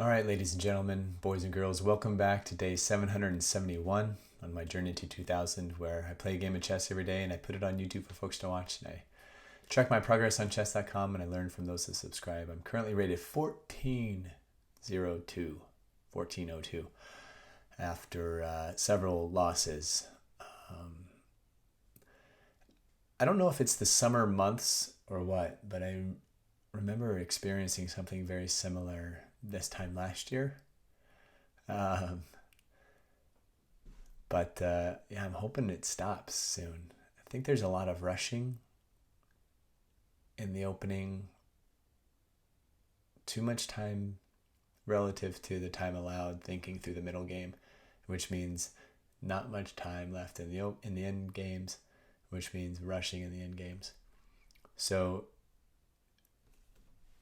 All right, ladies and gentlemen, boys and girls, welcome back to day 771 on my journey to 2000, where I play a game of chess every day and I put it on YouTube for folks to watch. And I track my progress on chess.com and I learn from those that subscribe. I'm currently rated 1402 after several losses. I don't know if it's the summer months or what, but I remember experiencing something very similar this time last year. I'm hoping it stops soon. I think there's a lot of rushing in the opening. Too much time relative to the time allowed thinking through the middle game, which means not much time left in the end games, which means rushing in the end games. So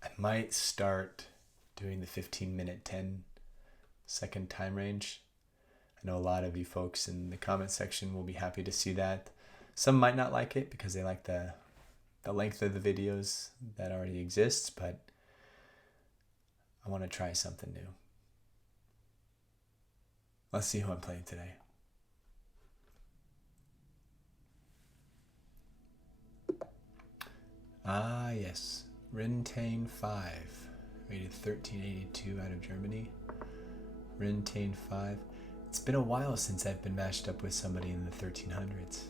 I might start doing the 15-minute, 10-second time range. I know a lot of you folks in the comment section will be happy to see that. Some might not like it because they like the length of the videos that already exists, but I want to try something new. Let's see who I'm playing today. Ah, yes. Rintane 5, rated 1382 out of Germany. Rintane 5. It's been a while since I've been matched up with somebody in the 1300s.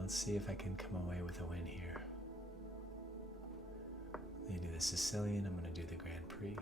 Let's see if I can come away with a win here. They do the Sicilian, I'm going to do the Grand Prix.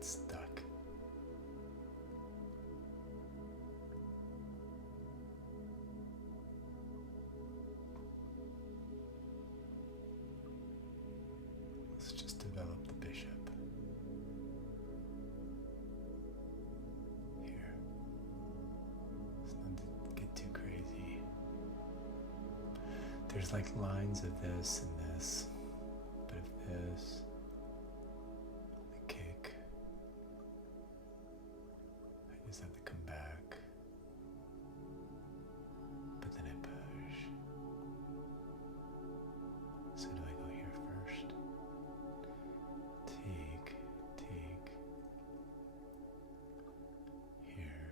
Stuck. Let's just develop the bishop. Here. Let's not get too crazy. There's like lines of this and this, but if this. Have to come back, but then I push. So do I go here first? Take here.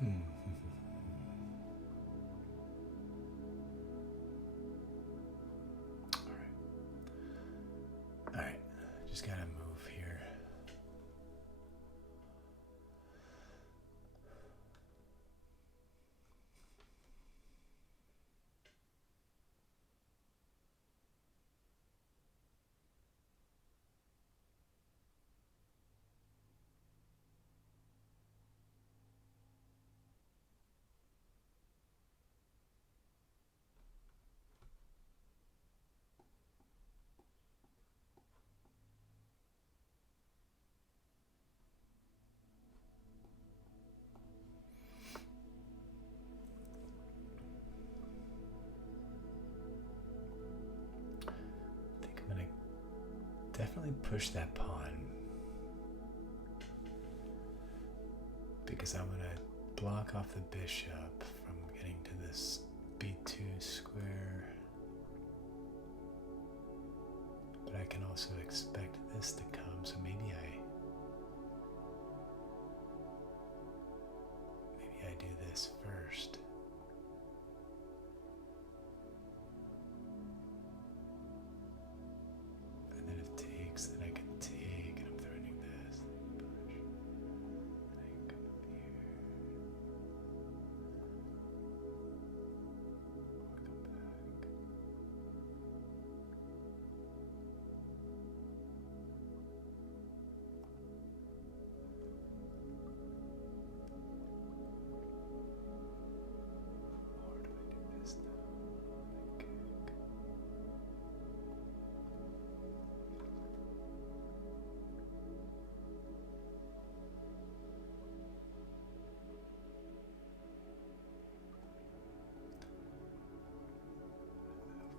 Hmm. All right. Just gotta move here. I think I'm gonna definitely push that pawn because I want to block off the bishop from getting to this b2 square. But I can also expect this to come, so maybe I do this first. And then if it takes, then I can take, and I'm threatening this. Push. And I can come up here. Or come back. Or do I do this now? Okay.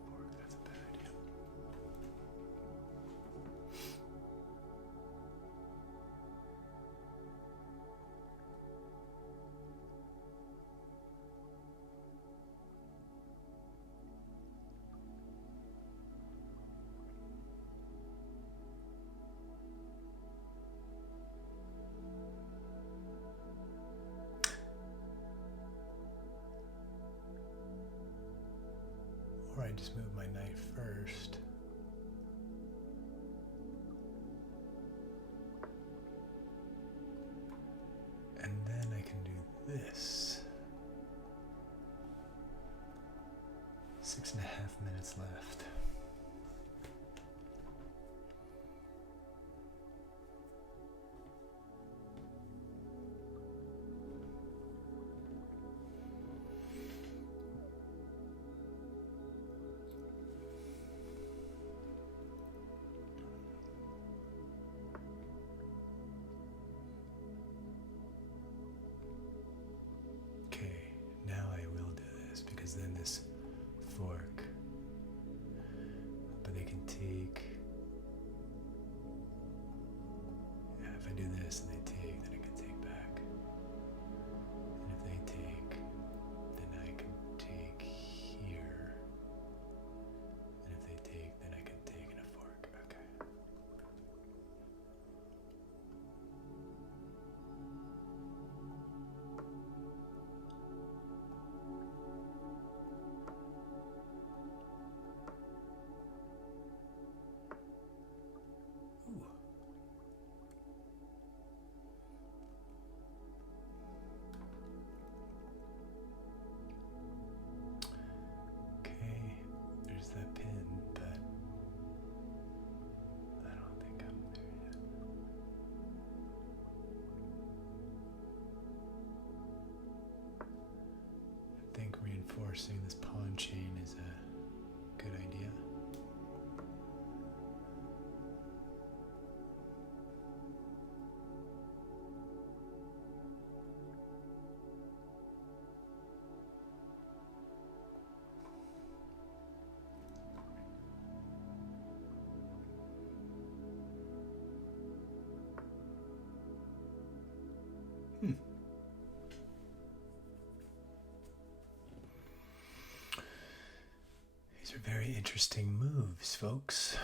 Fork, that's a bad idea. Or I just move my knight first. And then I can do this. 6.5 minutes left. Okay, now I will do this because then this fork, but they can take, yeah, if I do this and they take, then I can take back. And if they take, then I can take here. And if they take, then I can take in a fork. Okay. Ooh. Okay, there's that pin, but I don't think I'm there yet. I think reinforcing this pawn chain is a good idea. These are very interesting moves, folks.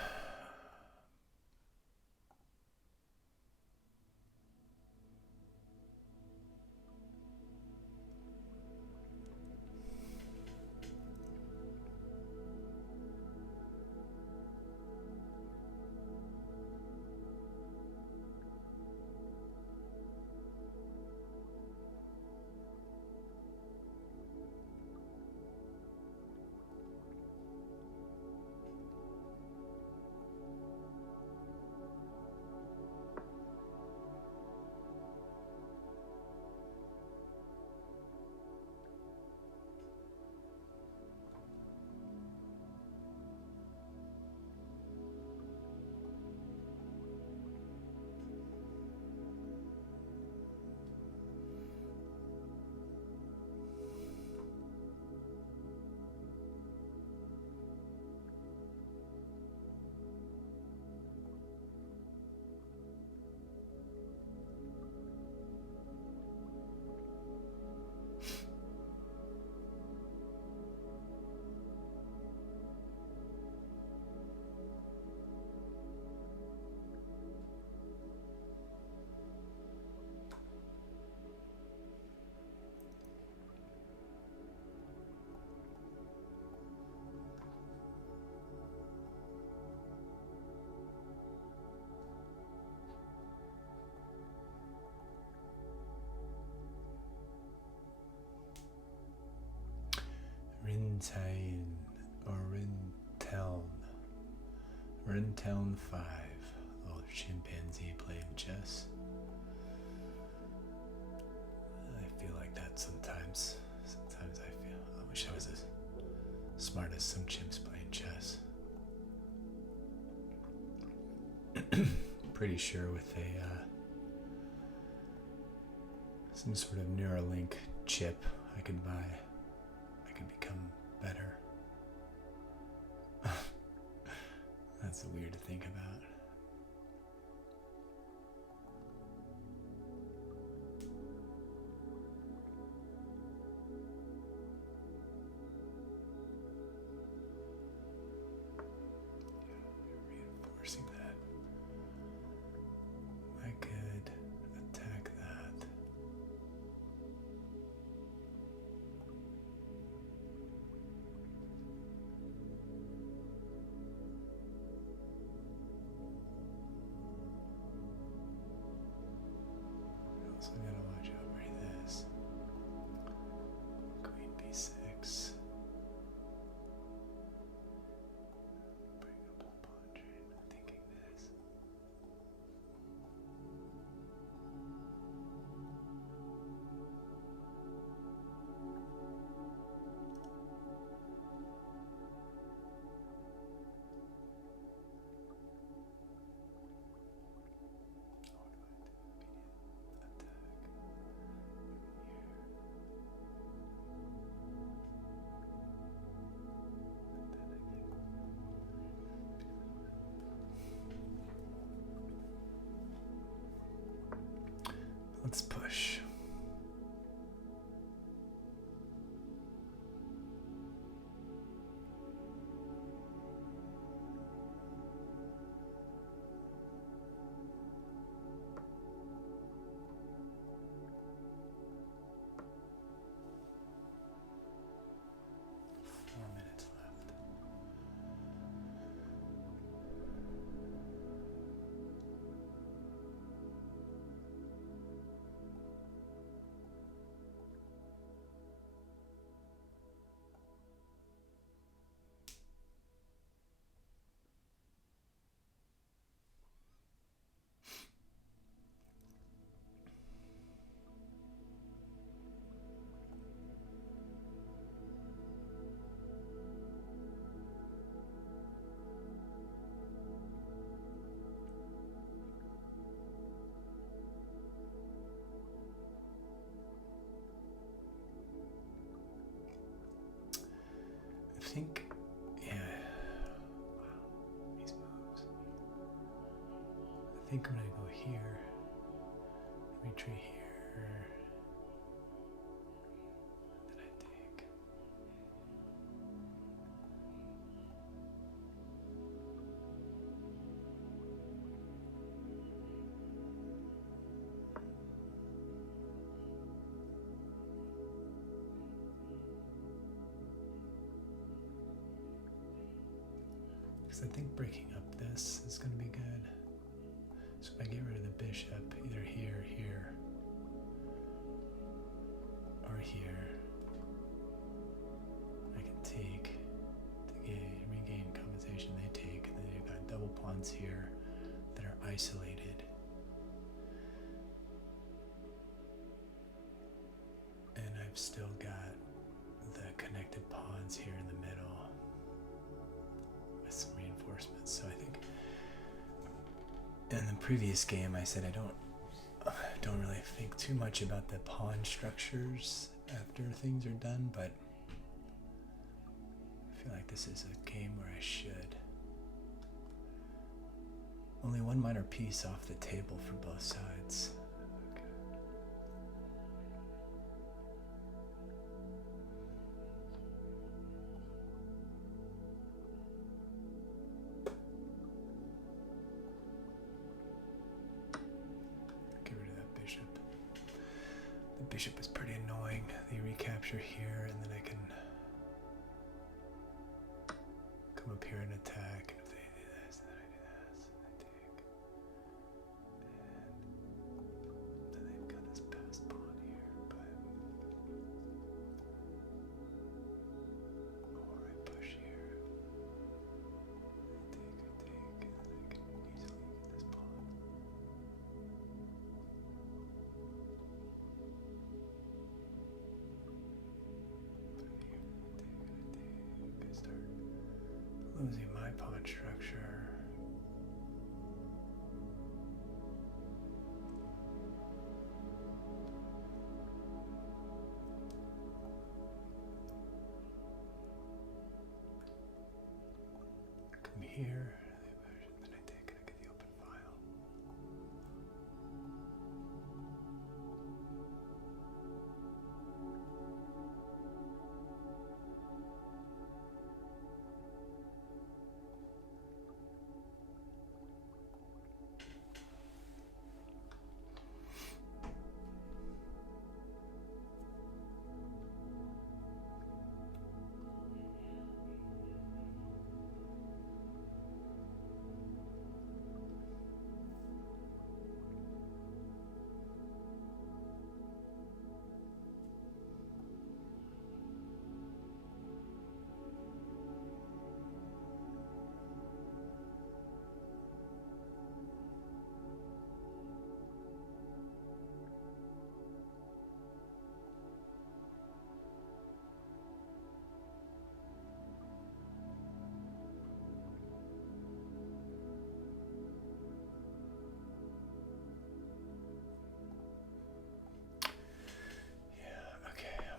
Rinteln 5. Little chimpanzee playing chess. I feel like that sometimes. Sometimes I wish I was as smart as some chimps playing chess. Pretty sure with some sort of Neuralink chip I could become better. That's weird to think about. Reinforcing that. I could attack that. Also gotta watch over this. Queen b6. Bring up the pawn train. I'm thinking this. Let's push. I think, yeah. Wow, these moves. I think I'm gonna go here, retreat here, then I take. Because I think breaking up this is going to be good. So if I get rid of the bishop, either here, here, or here, I can take to regain compensation. They take, and then you've got double pawns here that are isolated. And I've still got the connected pawns here in the middle with some reinforcements. So I think in the previous game I said I don't really think too much about the pawn structures after things are done, but I feel like this is a game where I should. Only one minor piece off the table for both sides. Okay. Get rid of that bishop. The bishop is pretty annoying. The recapture here, and then I can come up here and attack. And if they do this, then I do this, and I take. And then they've got this passed pawn here, but my pawn structure. Come here. Then I take it, I get the open file.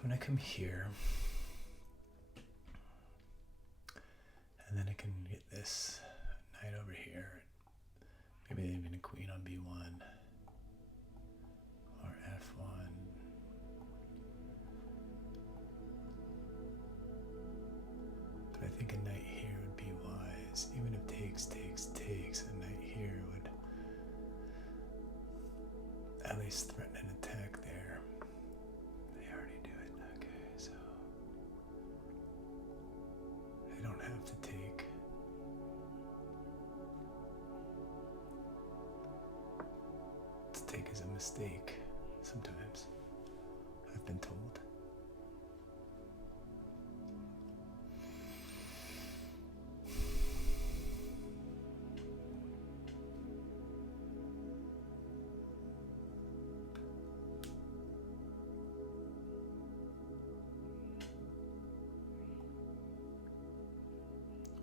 I'm gonna come here, and then I can get this knight over here. Maybe even a queen on b1 or f1. But I think a knight here would be wise. Even if takes, a knight here would at least threaten an attack there. They already do it. Okay, so I don't have to take. To take is a mistake sometimes, I've been told.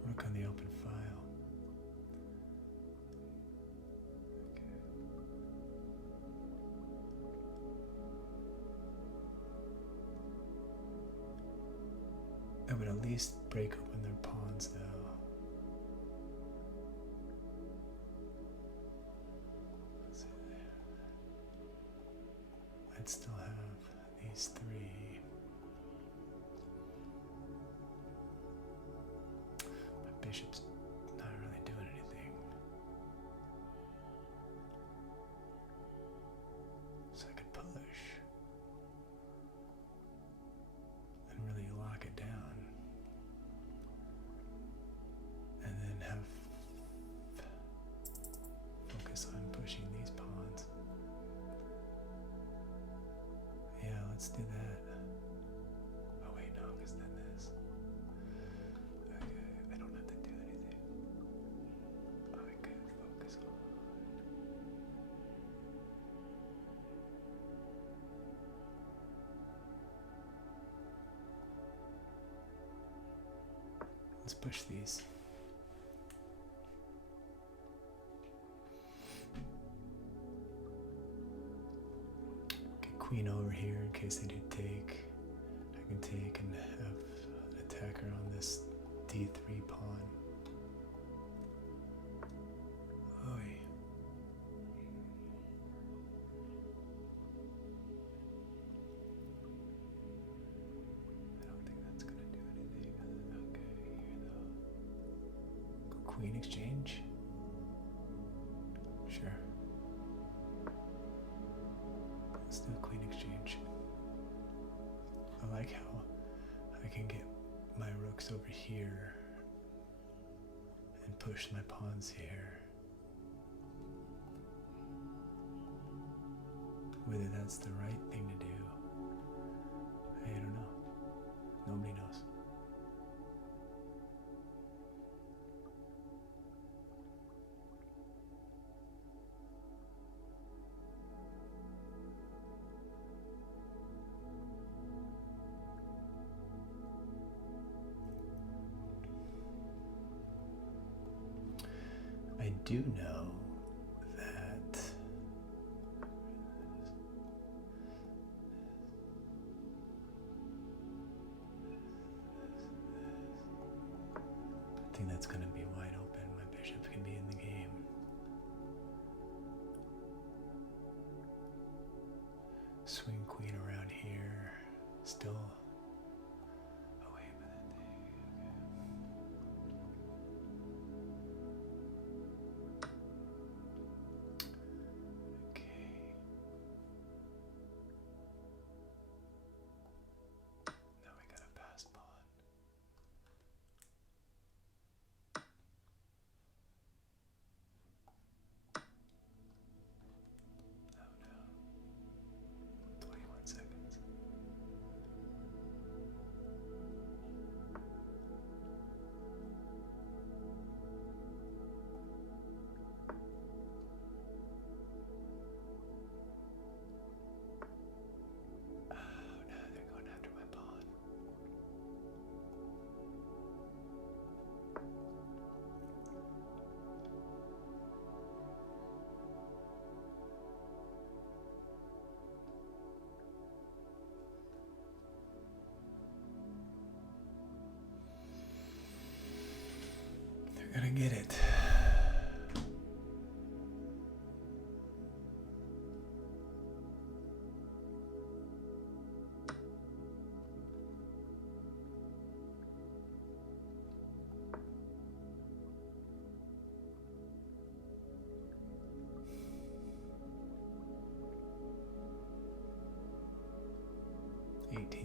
Work on the open file. Okay. I would at least break open their pawns though. Let's see there. I'd still have these three. Bishop's not really doing anything. So I could push and really lock it down. And then have focus on pushing these pawns. Yeah, let's do that. Oh wait, no, because then this. Let's push these. Get queen over here in case they do take. I can take and have an attacker on this d3 pawn. Oy. Queen exchange? Sure. Let's do a queen exchange. I like how I can get my rooks over here and push my pawns here. Whether that's the right thing to do, I don't know. Nobody knows. do know that I think that's going to be wide open. My bishop can be in the game. Swing queen around here. Still. Oh, wait a minute. Okay. Now we got a passed pawn. Oh no. 21 seconds. Oh no, they're going after my pawn. They're gonna get it.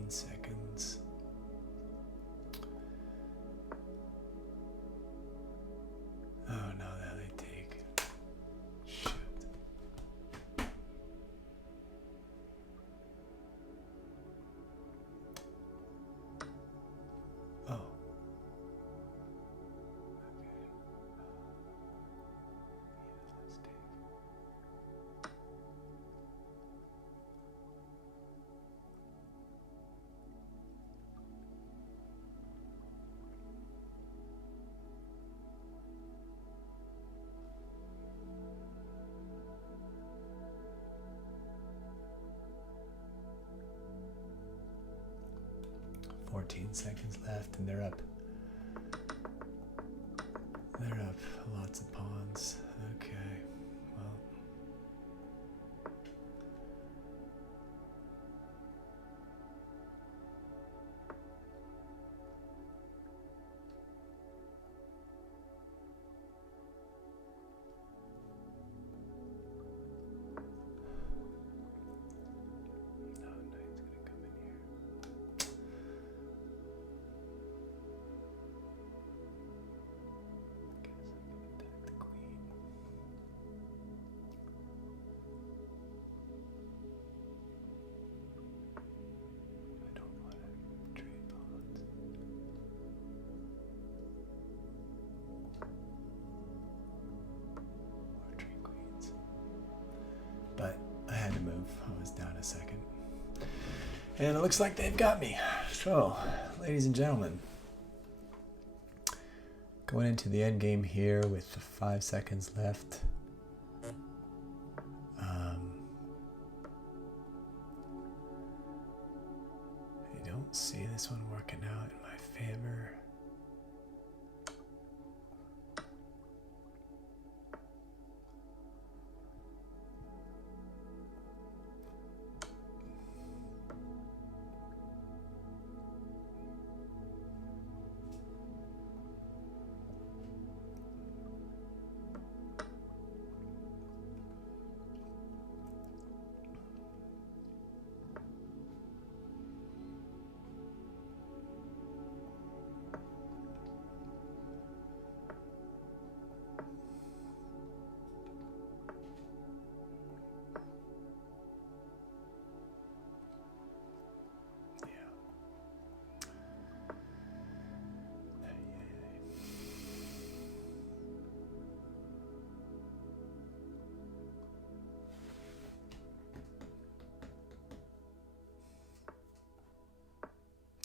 Seconds. Oh no, that they take. Shoot. Oh. Okay. Yeah, let's take. Seconds left and they're up. They're up. Lots of pawns. Okay. Well. No, knight's gonna come in here. But I had to move. I was down a second. And it looks like they've got me. So, ladies and gentlemen, going into the end game here with 5 seconds left. I don't see this one working out in my favor.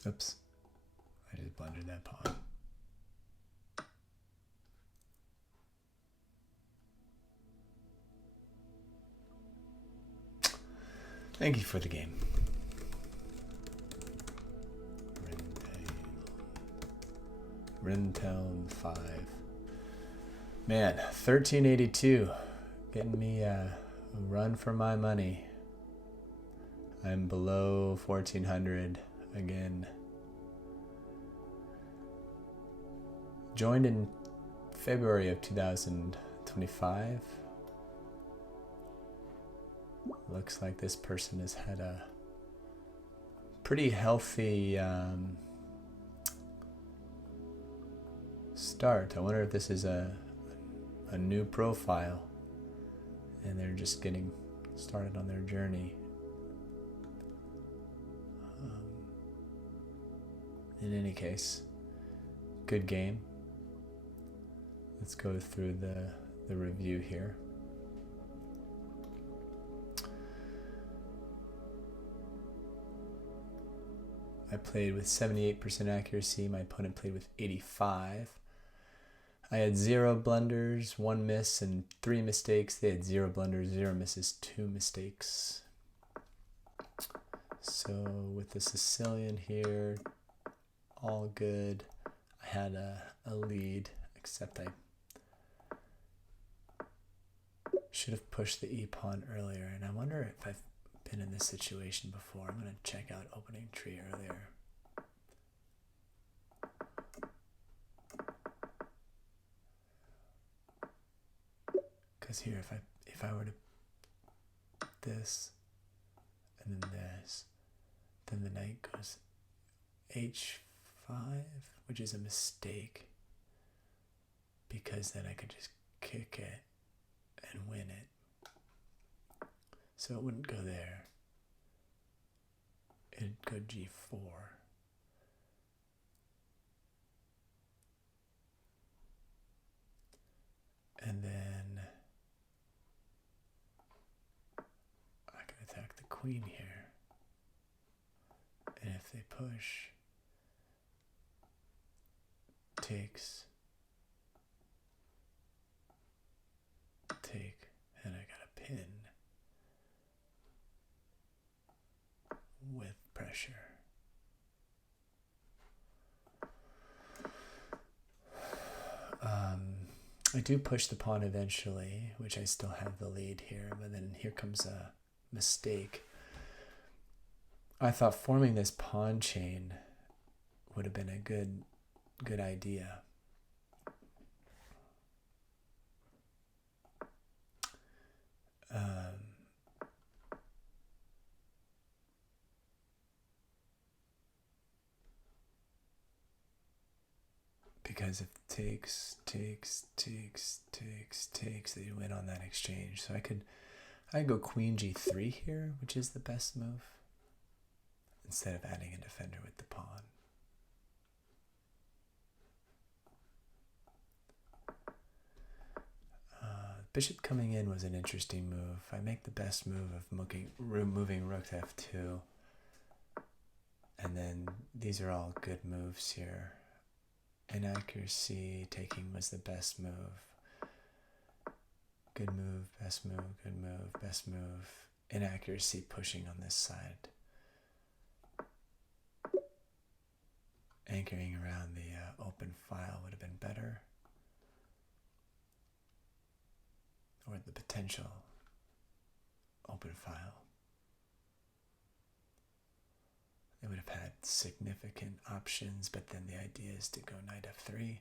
Oops, I just blundered that pawn. Thank you for the game. Rintown 5. Man, 1382. Getting me a run for my money. I'm below 1400 again. Joined in February of 2025. Looks like this person has had a pretty healthy start. I wonder if this is a new profile and they're just getting started on their journey. In any case, good game. Let's go through the review here. I played with 78% accuracy. My opponent played with 85. I had 0 blunders, 1 miss, and 3 mistakes. They had 0 blunders, 0 misses, 2 mistakes. So with the Sicilian here, all good. I had a lead, except I should have pushed the e-pawn earlier. And I wonder if I've been in this situation before. I'm going to check out opening tree earlier. Because here, if I were to this and then this, then the knight goes h5, which is a mistake, because then I could just kick it and win it. So it wouldn't go there. It'd go g4. And then I can attack the queen here. And if they push, takes, take, and I got a pin with pressure. I do push the pawn eventually, which I still have the lead here, but then here comes a mistake. I thought forming this pawn chain would have been a good idea. Because if takes, they win on that exchange. So I could go queen g3 here, which is the best move, instead of adding a defender with the pawn. Bishop coming in was an interesting move. I make the best move of moving rook to f2. And then these are all good moves here. Inaccuracy, taking was the best move. Good move, best move, good move, best move. Inaccuracy, pushing on this side. Anchoring around the open file would have been better. Or the potential open file. They would have had significant options, but then the idea is to go knight f3.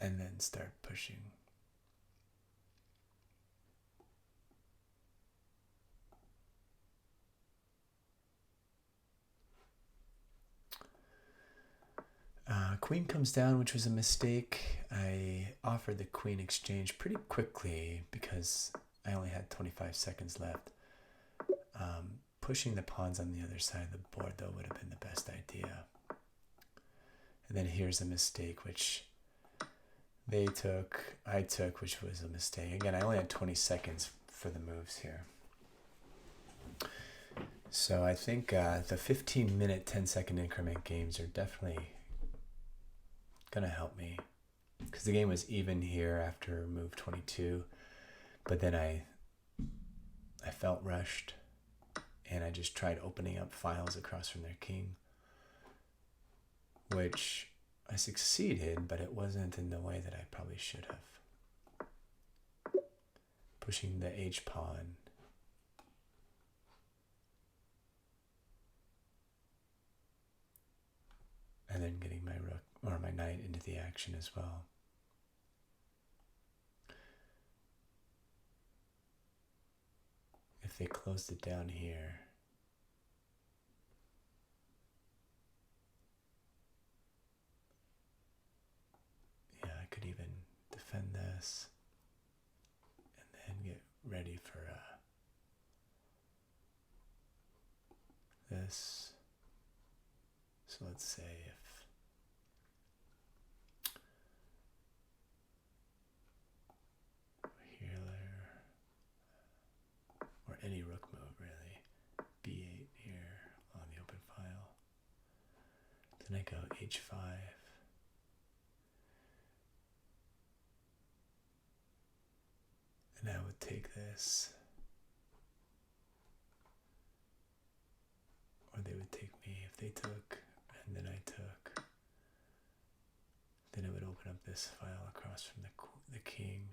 And then start pushing. Queen comes down, which was a mistake. I offered the queen exchange pretty quickly because I only had 25 seconds left. Pushing the pawns on the other side of the board, though, would have been the best idea. And then here's a mistake, which they took, I took, which was a mistake. Again, I only had 20 seconds for the moves here. So I think the 15-minute, 10-second increment games are definitely going to help me. Because the game was even here after move 22. But then I felt rushed. And I just tried opening up files across from their king. Which I succeeded, but it wasn't in the way that I probably should have. Pushing the H pawn. And then getting my rook or my knight into the action as well. If they closed it down here, yeah, I could even defend this and then get ready for this. So let's say if or any rook move really, b8 here on the open file. Then I go h5. And I would take this. Or they would take me if they took, and then I took. Then it would open up this file across from the king.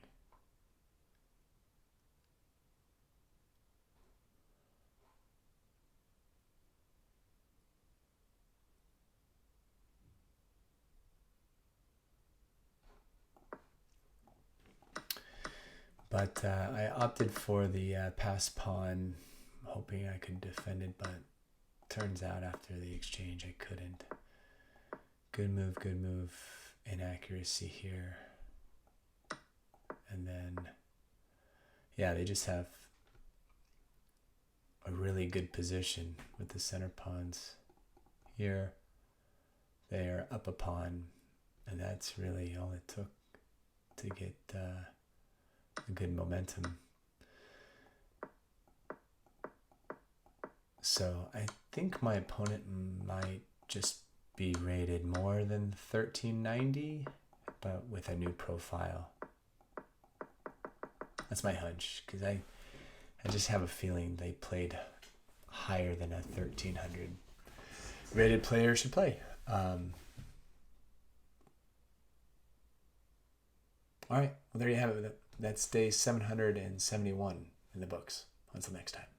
But I opted for the pass pawn, hoping I could defend it, but turns out after the exchange I couldn't. Good move, inaccuracy here. And then, yeah, they just have a really good position with the center pawns. Here, they are up a pawn, and that's really all it took to get a good momentum. So I think my opponent might just be rated more than 1390, but with a new profile. That's my hunch, because I just have a feeling they played higher than a 1300 rated player should play. All right, well, there you have it. That's day 771 in the books. Until next time.